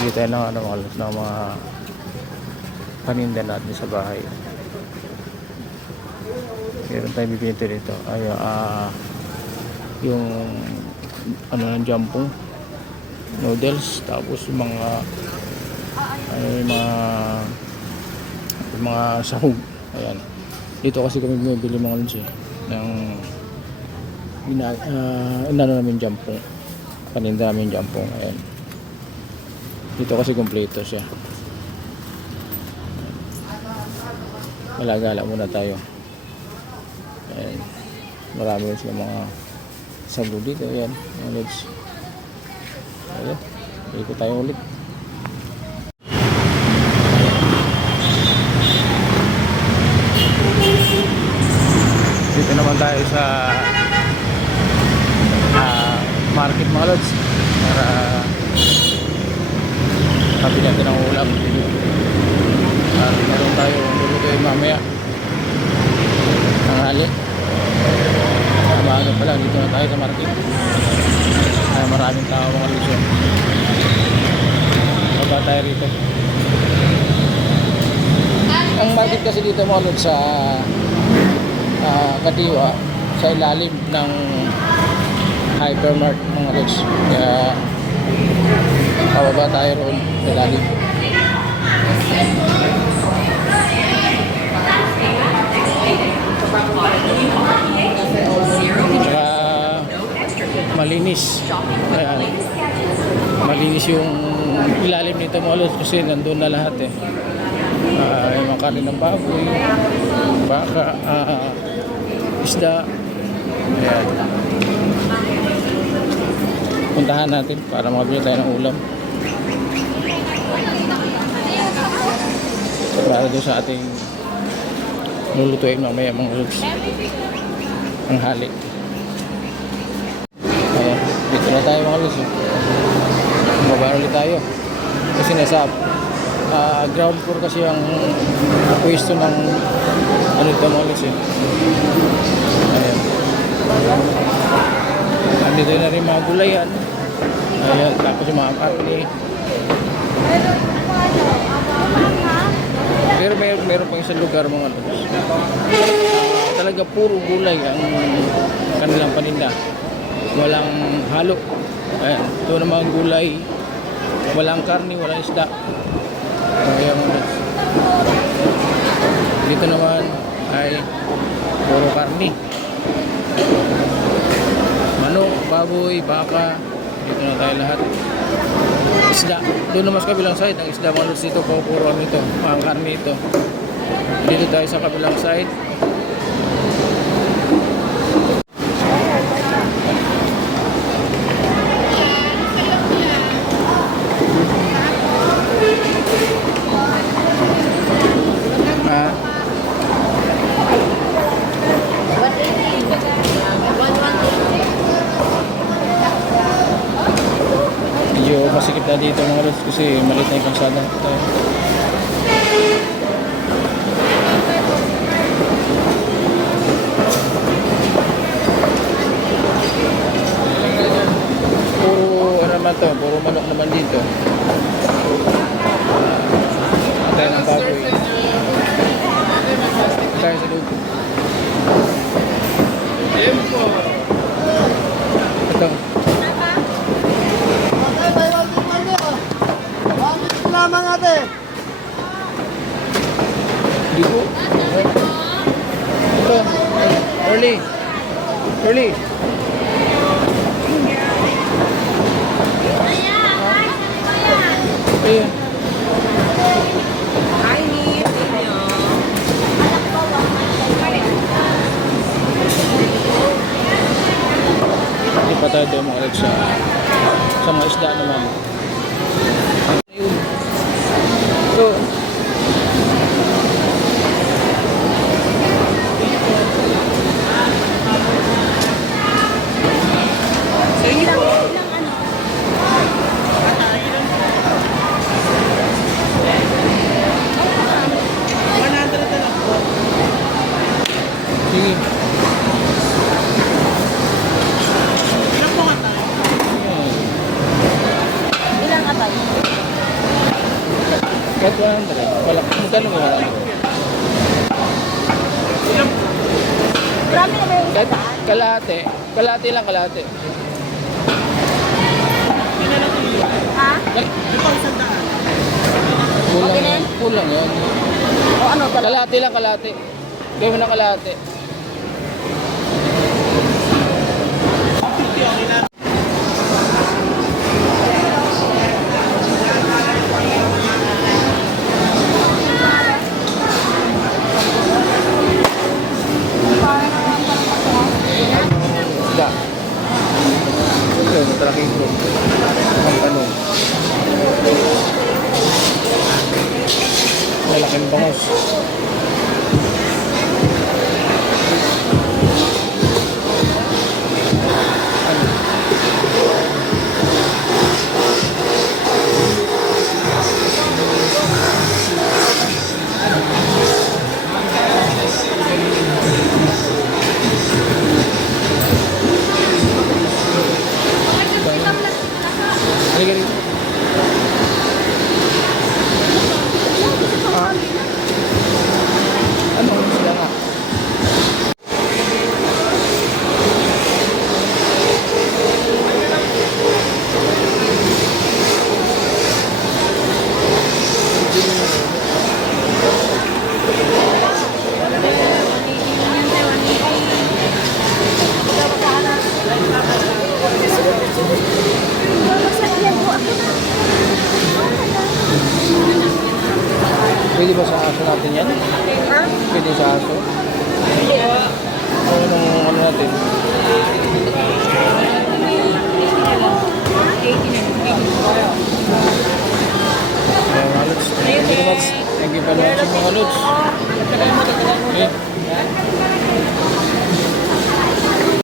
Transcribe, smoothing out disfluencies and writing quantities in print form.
bibili tayo ng ng mga paninda natin sa bahay. Meron tayong bibili dito ay yung ng jampong noodles, tapos yung mga sahog. Ayan, dito kasi kami bumibili mga lunch ng namin jampong, paninda namin jampong. Ayan, dito kasi kompleto siya. Gala-gala muna tayo. Ayan, marami rin sila mga sago dito. Ayan, mga lods. Ayan, ikot tayo ulit. Dito naman tayo sa market mga lods para kapit natin ng ulam. Meron tayo lulutuin mamaya ang hali. Maaga pa lang, dito na tayo sa market. Maraming tao mga lods. Baba tayo rito. Ang market kasi dito mga lods sa Kadiwa, sa ilalim ng Hypermart mga lods. Kaya pababa tayo roon sa ilalim. Malinis. Ayan, malinis yung ilalim nito mga lods kasi nandun na lahat yung mga kanin ng baboy, baka, isda. Ayan, puntahan natin para makabili tayo ng ulam para doon sa ating lulutuin mamaya mga lods, ang hali. Ayan, dito na tayo mga lods. Bumaba ulit tayo kasi nasa ground floor kasi ang pwesto ng ito mga lods. Ayan, andito na rin mga gulayan. Ayan, tapos yung mga karne. Pero meron pang isang lugar mga lods, talaga puro gulay ang kanilang paninda, walang halo. Ayan, ito na mga gulay, walang karne, walang isda. Ayan mga lods. Dito naman ay puro karne, manok, baboy, baka. Dito na tayo lahat. Isda, doon naman sa kabilang side ang isda mga lods. Dito puro ano ito, ang karne ito. Dito tayo sa kabilang side. Medyo masikip na dito mga lods kasi maliit na yung kalsada. Puro naman to, puro manok naman dito. Tayo ng baboy. Tayo sa loob. Ito. Lamang ate. Dito. Ito. Early. Ayan. Hindi pa tayo doon mga lods sa mga isda naman. So, sige. Kahit 100. Wala. Magkano ba 100? Marami na may Kahit kalahati. Kalahati lang, kalahati. Ha? Kulang Okay na yan. yan? Kulang yan. O ano, Kalahati lang, kalahati. Gawin mo na kalahati. Isda. Ito, matraking ko. Ang tanong. Malaking bangos. Halika rito. Ah. Ano ang sila nga? Pwede ba sa aso natin yan? Pwede sa aso? Ano natin? Mga lods. Thank you very much. Thank you very much mga lods. Okay.